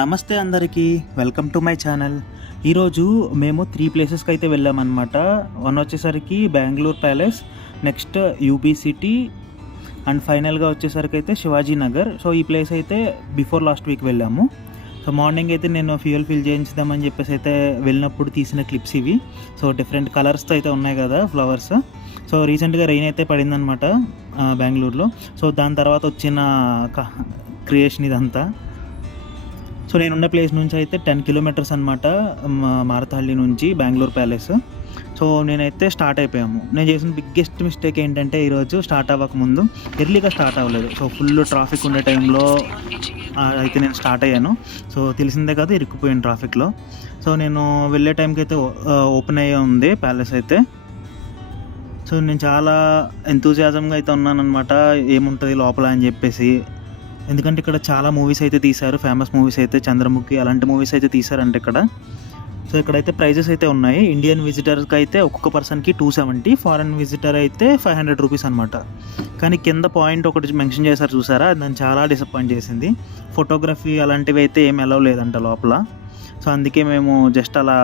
నమస్తే అందరికీ, welcome to my channel. ఈరోజు మేము 3 ప్లేసెస్కి అయితే వెళ్ళామన్నమాట. వన్ వచ్చేసరికి Bengaluru palace, next UB city and ఫైనల్గా వచ్చేసరికి అయితే శివాజీ నగర్. సో ఈ ప్లేస్ అయితే బిఫోర్ లాస్ట్ వీక్ వెళ్ళాము. సో మార్నింగ్ అయితే నేను ఫ్యూయల్ ఫిల్ చేయించుదామని చెప్పేసి అయితే వెళ్ళినప్పుడు తీసిన క్లిప్స్ ఇవి. సో డిఫరెంట్ కలర్స్తో అయితే ఉన్నాయి కదా ఫ్లవర్స్. సో రీసెంట్గా రెయిన్ అయితే పడిందనమాట బెంగళూరులో. సో దాని తర్వాత వచ్చిన క్రియేషన్ ఇదంతా. సో నేనున్న ప్లేస్ నుంచి అయితే 10 కిలోమీటర్స్ అనమాట, మారతహల్లి నుంచి బెంగళూరు ప్యాలెస్. సో నేనైతే స్టార్ట్ అయిపోయాము. నేను చేసిన బిగ్గెస్ట్ మిస్టేక్ ఏంటంటే ఈరోజు స్టార్ట్ అవ్వకముందు ఎర్లీగా స్టార్ట్ అవ్వలేదు. సో ఫుల్ ట్రాఫిక్ ఉండే టైంలో అయితే నేను స్టార్ట్ అయ్యాను. సో తెలిసిందే కదా, ఇరుక్కుపోయాను ట్రాఫిక్లో. సో నేను వెళ్ళే టైంకి అయితే ఓపెన్ అయ్యే ఉంది ప్యాలెస్ అయితే. సో నేను చాలా ఎంతూజియాజంగా అయితే ఉన్నానన్నమాట, ఏముంటుంది లోపల అని చెప్పేసి. ఎందుకంటే ఇక్కడ చాలా మూవీస్ అయితే తీశారు, ఫేమస్ మూవీస్ అయితే, చంద్రముఖి అలాంటి మూవీస్ అయితే తీశారంటే ఇక్కడ. సో ఇక్కడైతే ప్రైజెస్ అయితే ఉన్నాయి. ఇండియన్ విజిటర్కి అయితే ఒక్కొక్క పర్సన్కి 270, ఫారెన్ విజిటర్ అయితే 500 రూపీస్ అనమాట. కానీ కింద పాయింట్ ఒకటి మెన్షన్ చేశారు చూసారా, అది నన్ను చాలా డిసప్పాయింట్ చేసింది. ఫోటోగ్రఫీ అలాంటివి అయితే ఏం అలౌ లేదంట లోపల. సో అందుకే మేము జస్ట్ అలా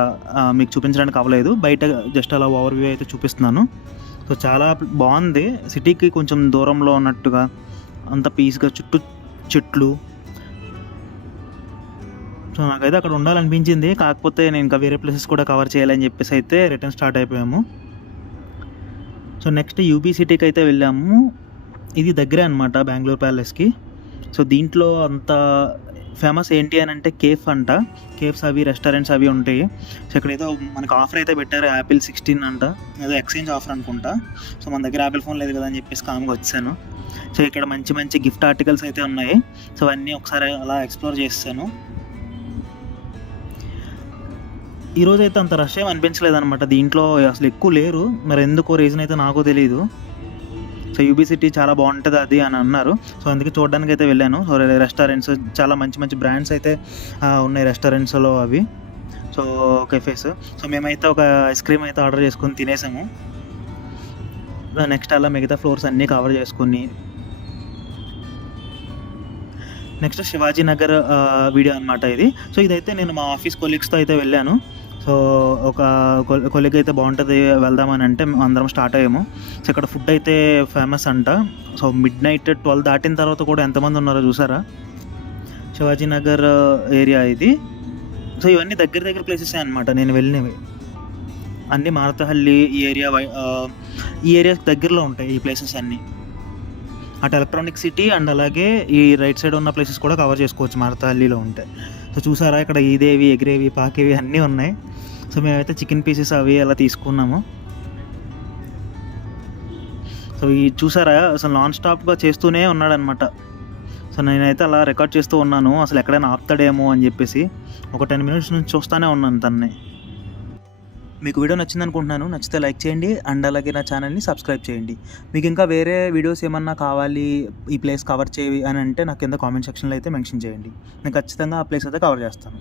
మీకు చూపించడానికి అవ్వలేదు, బయట జస్ట్ అలా ఓవర్ వ్యూ అయితే చూపిస్తున్నాను. సో చాలా బాగుంది, సిటీకి కొంచెం దూరంలో ఉన్నట్టుగా, అంత పీస్గా, చుట్టూ చెట్లు. సో నాకైతే అక్కడ ఉండాలనిపించింది, కాకపోతే నేను ఇంకా వేరే ప్లేసెస్ కూడా కవర్ చేయాలని చెప్పేసి అయితే రిటర్న్ స్టార్ట్ అయిపోయాము. సో నెక్స్ట్ యూబీ సిటీకి అయితే వెళ్ళాము. ఇది దగ్గరే అనమాట బెంగళూరు ప్యాలెస్కి. సో దీంట్లో అంత ఫేమస్ ఏంటి అని అంటే కేఫ్ అంట. కేఫ్స్ అవి, రెస్టారెంట్స్ అవి ఉంటాయి. సో ఇక్కడ ఏదో మనకు ఆఫర్ అయితే పెట్టారు, యాపిల్ 16 అంట, ఏదో ఎక్స్చేంజ్ ఆఫర్ అనుకుంటా. సో మన దగ్గర యాపిల్ ఫోన్ లేదు కదా అని చెప్పేసి కామ్గా వచ్చాను. సో ఇక్కడ మంచి మంచి గిఫ్ట్ ఆర్టికల్స్ అయితే ఉన్నాయి. సో అన్నీ ఒకసారి అలా ఎక్స్ప్లోర్ చేస్తాను. ఈరోజు అయితే అంత రష్ ఏం అనిపించలేదు అనమాట, దీంట్లో అసలు ఎక్కువ లేరు. మరి ఎందుకో రీజన్ అయితే నాకు తెలియదు. సో యూబీ సిటీ చాలా బాగుంటుంది అది అని అన్నారు. సో అందుకే చూడడానికి అయితే వెళ్ళాను. సో రెస్టారెంట్స్ చాలా మంచి మంచి బ్రాండ్స్ అయితే ఉన్నాయి రెస్టారెంట్స్లో అవి. So cafes. సో మేమైతే ఒక ఐస్ క్రీమ్ అయితే ఆర్డర్ చేసుకొని తినేసాము. నెక్స్ట్ అలా మిగతా ఫ్లోర్స్ అన్నీ కవర్ చేసుకుని నెక్స్ట్ శివాజీ నగర్ వీడియో అనమాట ఇది. సో ఇదైతే నేను మా ఆఫీస్ కొలీగ్స్తో అయితే వెళ్ళాను. సో ఒక కొలీగ్ అయితే బాగుంటుంది వెళ్దామని అంటే అందరం స్టార్ట్ అయ్యాము. సో ఇక్కడ ఫుడ్ అయితే ఫేమస్ అంట. సో మిడ్నైట్ 12 దాటిన తర్వాత కూడా ఎంతమంది ఉన్నారో చూసారా. శివాజీ నగర్ ఏరియా ఇది. సో ఇవన్నీ దగ్గర దగ్గర ప్లేసెస్ అనమాట నేను వెళ్ళినవి అన్నీ. మారతహల్లి ఈ ఏరియాకి దగ్గరలో ఉంటాయి ఈ ప్లేసెస్ అన్నీ. అటు ఎలక్ట్రానిక్ సిటీ అండ్ అలాగే ఈ రైట్ సైడ్ ఉన్న ప్లేసెస్ కూడా కవర్ చేసుకోవచ్చు మారతహల్లిలో ఉంటాయి. సో చూసారా, ఇక్కడ ఈదేవి, ఎగిరేవి, పాకేవి అన్నీ ఉన్నాయి. సో మేమైతే చికెన్ పీసెస్ అవి అలా తీసుకున్నాము. సో ఈ చూసారా, అసలు నాన్ స్టాప్గా చేస్తూనే ఉన్నాడనమాట. సో నేనైతే అలా రికార్డ్ చేస్తూ ఉన్నాను, అసలు ఎక్కడైనా ఆపుతాడేమో అని చెప్పేసి. ఒక 10 మినిట్స్ నుంచి చూస్తూనే ఉన్నాను తన్నే. మీకు వీడియో నచ్చింది అనుకుంటున్నాను. నచ్చితే లైక్ చేయండి అండ్ అలాగే నా ఛానల్ని సబ్స్క్రైబ్ చేయండి. మీకు ఇంకా వేరే వీడియోస్ ఏమన్నా కావాలి, ఈ ప్లేస్ కవర్ చేయి అని అంటే నాకు కింద కామెంట్ సెక్షన్లో అయితే మెన్షన్ చేయండి. నేను ఖచ్చితంగా ఆ ప్లేస్ అయితే కవర్ చేస్తాను.